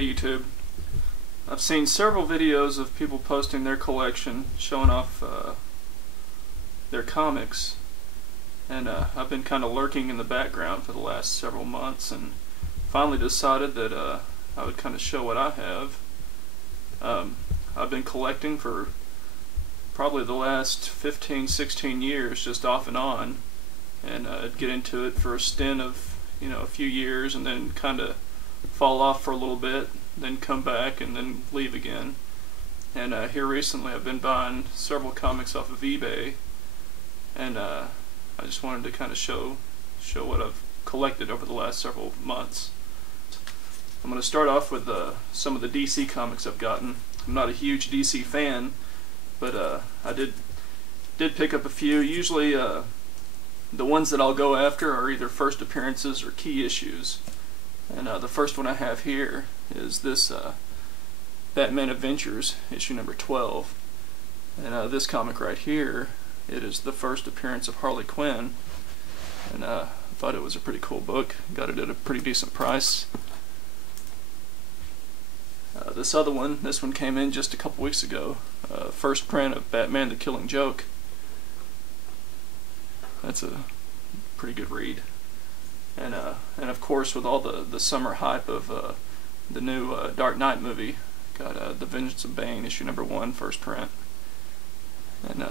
Hey YouTube. I've seen several videos of people posting their collection, showing off their comics, and I've been kind of lurking in the background for the last several months, and finally decided that I would kind of show what I have. I've been collecting for probably the last 15-16 years, just off and on, and I'd get into it for a stint of a few years and then kind of fall off for a little bit, then come back and then leave again. And here recently I've been buying several comics off of eBay, and I just wanted to kind of show what I've collected over the last several months. I'm going to start off with some of the DC comics I've gotten. I'm not a huge DC fan, but I did pick up a few. Usually the ones that I'll go after are either first appearances or key issues. And the first one I have here is this Batman Adventures, issue number 12. And this comic right here, it is the first appearance of Harley Quinn. And I thought it was a pretty cool book. Got it at a pretty decent price. This other one, this one came in just a couple weeks ago. First print of Batman the Killing Joke. That's a pretty good read. And of course, with all the summer hype of the new Dark Knight movie, got The Vengeance of Bane, issue number 1, first print. And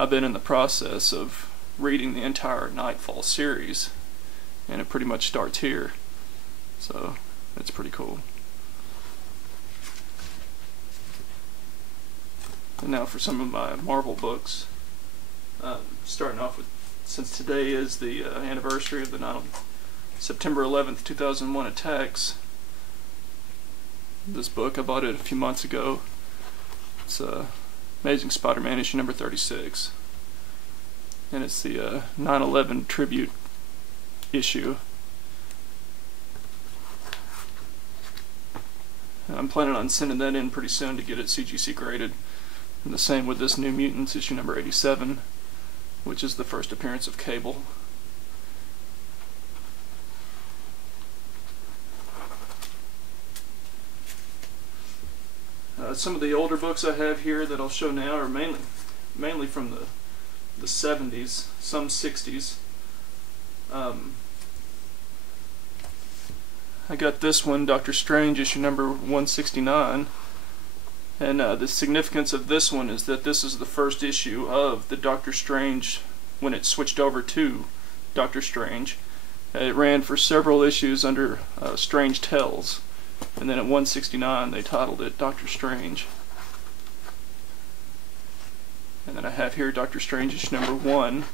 I've been in the process of reading the entire Nightfall series, and it pretty much starts here. So it's pretty cool. And now for some of my Marvel books. Starting off with, since today is the anniversary of the September 11th, 2001 attacks. This book, I bought it a few months ago. It's Amazing Spider-Man issue number 36. And it's the 9/11 tribute issue. And I'm planning on sending that in pretty soon to get it CGC graded. And the same with this New Mutants issue number 87, which is the first appearance of Cable. Some of the older books I have here that I'll show now are mainly from the 70s, some 60s. I got this one, Doctor Strange, issue number 169. And the significance of this one is that this is the first issue of the Doctor Strange when it switched over to Doctor Strange. It ran for several issues under Strange Tales, and then at 169 they titled it Doctor Strange. And then I have here Doctor Strange issue number 1,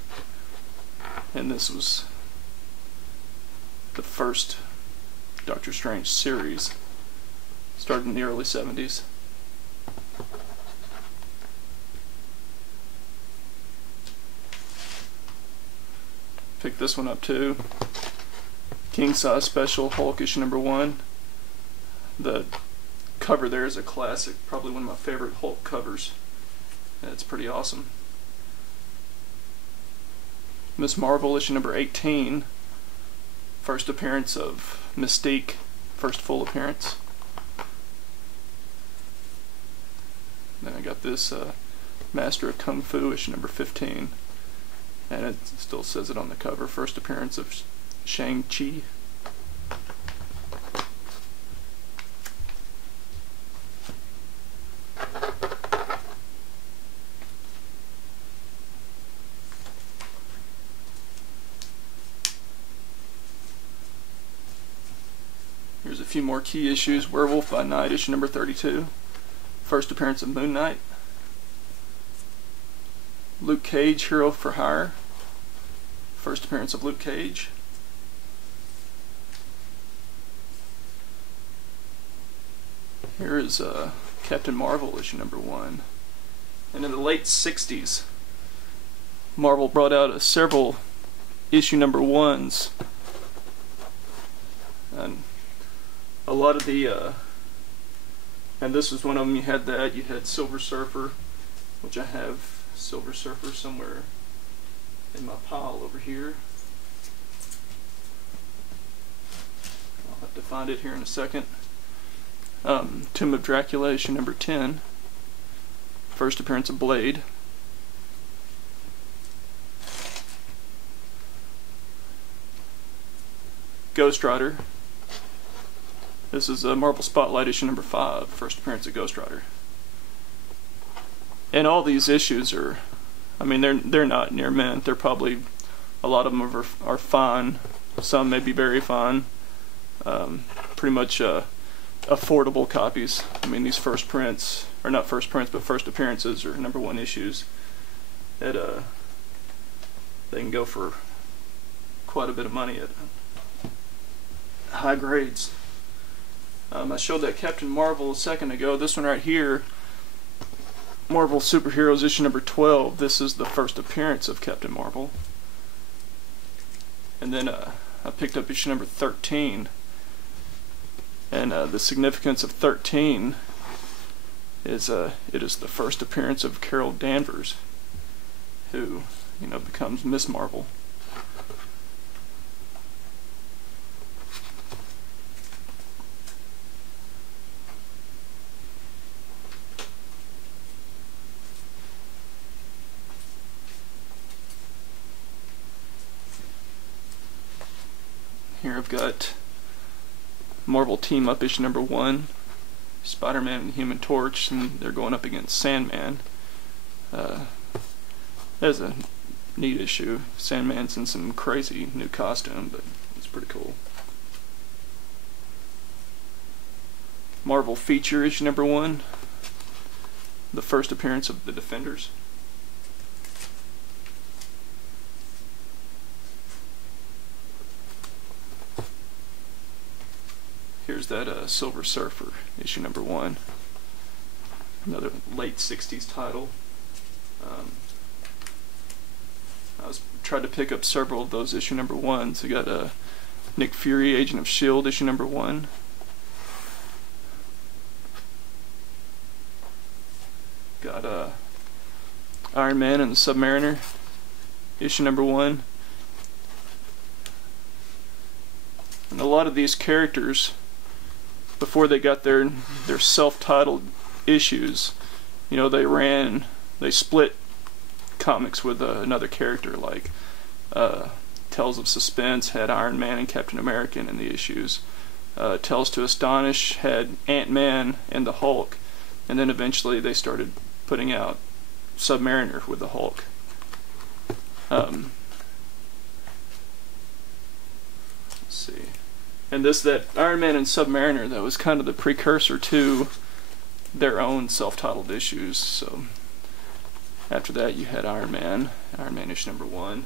and this was the first Doctor Strange series, started in the early 70s. Picked this one up too. King Size Special Hulk issue number 1. The cover there is a classic, probably one of my favorite Hulk covers. It's pretty awesome. Miss Marvel issue number 18. First appearance of Mystique, first full appearance. Then I got this Master of Kung Fu issue number 15. And it still says it on the cover, first appearance of Shang-Chi. Here's a few more key issues. Werewolf by Night, issue number 32. First appearance of Moon Knight. Luke Cage, Hero for Hire. First appearance of Luke Cage. Here is Captain Marvel issue number 1. And in the late 60s, Marvel brought out several issue number 1s. And a lot of the, and this was one of them, you had Silver Surfer, which I have Silver Surfer somewhere in my pile over here. I'll have to find it here in a second. Tomb of Dracula, issue number 10. First appearance of Blade. Ghost Rider. This is Marvel Spotlight issue number 5, first appearance of Ghost Rider. And all these issues are, I mean, they're not near mint. They're probably, a lot of them are fine. Some may be very fine. Pretty much affordable copies. I mean, these first prints, or not first prints, but first appearances are number 1 issues. That they can go for quite a bit of money at high grades. I showed that Captain Marvel a second ago. This one right here, Marvel Superheroes issue number 12. This is the first appearance of Captain Marvel. And then I picked up issue number 13. And the significance of 13 is it is the first appearance of Carol Danvers, who, you know, becomes Miss Marvel. Here I've got Marvel Team Up issue number 1, Spider-Man and Human Torch, and they're going up against Sandman. That's a neat issue. Sandman's in some crazy new costume, but it's pretty cool. Marvel Feature issue number 1, the first appearance of the Defenders. Here's that Silver Surfer, issue number 1. Another late 60s title. I tried to pick up several of those issue number 1s. I got Nick Fury, Agent of S.H.I.E.L.D., issue number 1. Got Iron Man and the Submariner, issue number 1. And a lot of these characters, before they got their self-titled issues, you know, they split comics with another character. Like Tales of Suspense had Iron Man and Captain America in the issues. Tales to Astonish had Ant-Man and the Hulk, and then eventually they started putting out Submariner with the Hulk. Let's see. And that Iron Man and Submariner, that was kind of the precursor to their own self-titled issues. So after that you had Iron Man issue number 1.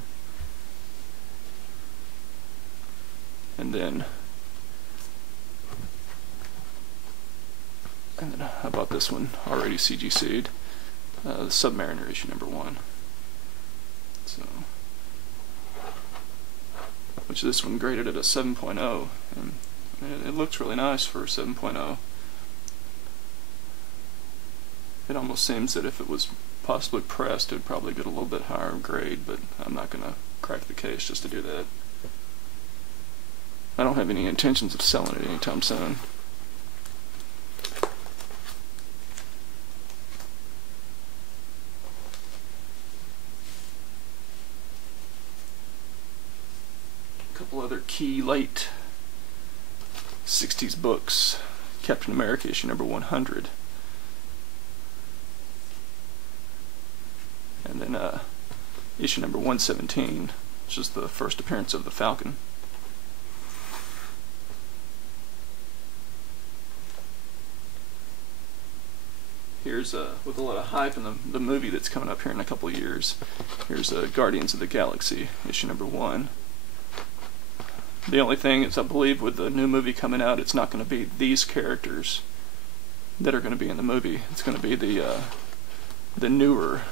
And then how about this one, already CGC'd, the Submariner issue number 1. So, which this one graded at a 7.0, and it looks really nice for a 7.0. It almost seems that if it was possibly pressed, it would probably get a little bit higher grade, but I'm not going to crack the case just to do that. I don't have any intentions of selling it anytime soon. Couple other key late 60s books. Captain America issue number 100. And then issue number 117, which is the first appearance of the Falcon. Here's, with a lot of hype in the movie that's coming up here in a couple of years, here's Guardians of the Galaxy issue number 1. The only thing is, I believe, with the new movie coming out, it's not going to be these characters that are going to be in the movie. It's going to be the newer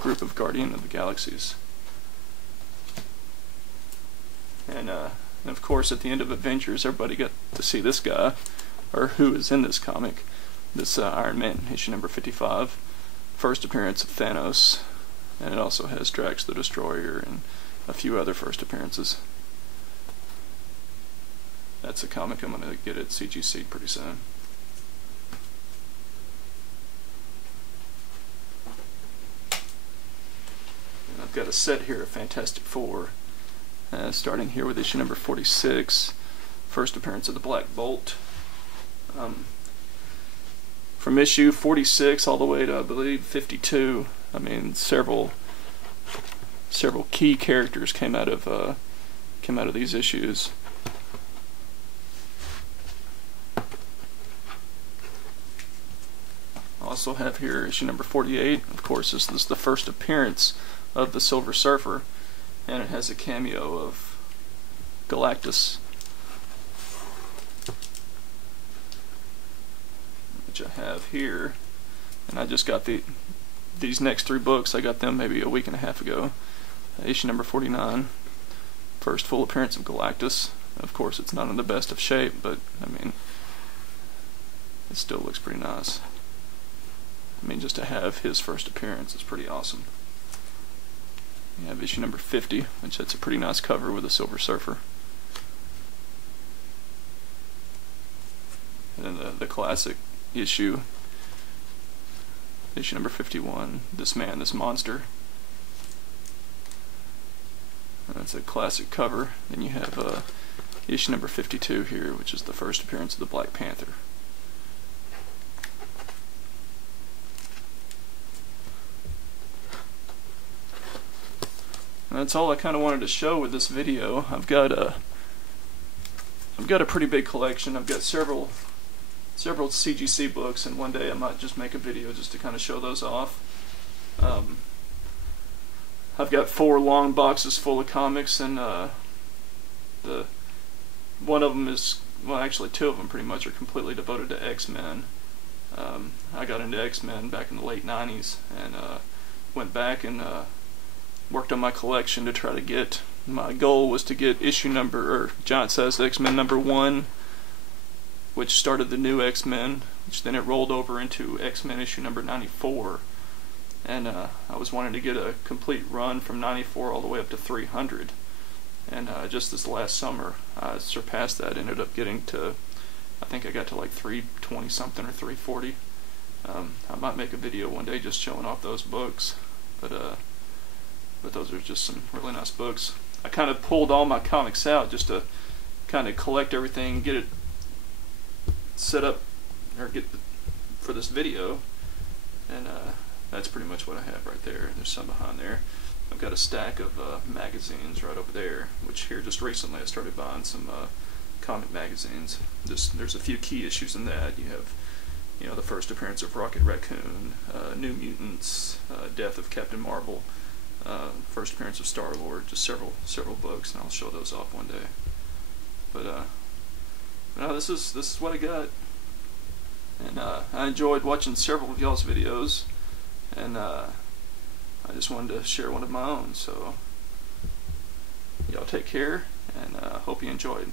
group of Guardian of the Galaxies. And of course, at the end of Avengers, everybody got to see this guy, or who is in this comic, this Iron Man issue number 55, first appearance of Thanos, and it also has Drax the Destroyer and a few other first appearances. That's a comic I'm going to get at CGC pretty soon. I've got a set here of Fantastic Four, starting here with issue number 46, first appearance of the Black Bolt. From issue 46 all the way to, I believe, 52, I mean, several key characters came out of these issues. I also have here issue number 48. Of course, this is the first appearance of the Silver Surfer, and it has a cameo of Galactus, which I have here. And I just got these next 3 books. I got them maybe a week and a half ago. Issue number 49, first full appearance of Galactus. Of course, it's not in the best of shape, but I mean, it still looks pretty nice. I mean, just to have his first appearance is pretty awesome. You have issue number 50, which that's a pretty nice cover with a Silver Surfer. And then the classic issue number 51, This Man, This Monster. And that's a classic cover. Then you have issue number 52 here, which is the first appearance of the Black Panther. And that's all I kind of wanted to show with this video. I've got a pretty big collection. I've got several CGC books, and one day I might just make a video just to kind of show those off. I've got 4 long boxes full of comics, and one of them is, well, actually 2 of them pretty much are completely devoted to X-Men. I got into X-Men back in the late 90s, and went back and worked on my collection to try to get, my goal was to get issue number, or Giant Size X-Men number 1, which started the new X-Men, which then it rolled over into X-Men issue number 94. And I was wanting to get a complete run from 94 all the way up to 300. And just this last summer, I surpassed that, ended up getting to, I think I got to like 320 something or 340. I might make a video one day just showing off those books, but those are just some really nice books. I kind of pulled all my comics out just to kind of collect everything, get it set up, or for this video, and that's pretty much what I have right there. There's some behind there. I've got a stack of magazines right over there, which here just recently I started buying some comic magazines. There's a few key issues in that. You have, you know, the first appearance of Rocket Raccoon, New Mutants, Death of Captain Marvel, first appearance of Star-Lord, just several books, and I'll show those off one day. But no, this is what I got, and I enjoyed watching several of y'all's videos, and I just wanted to share one of my own. So y'all take care, and hope you enjoyed.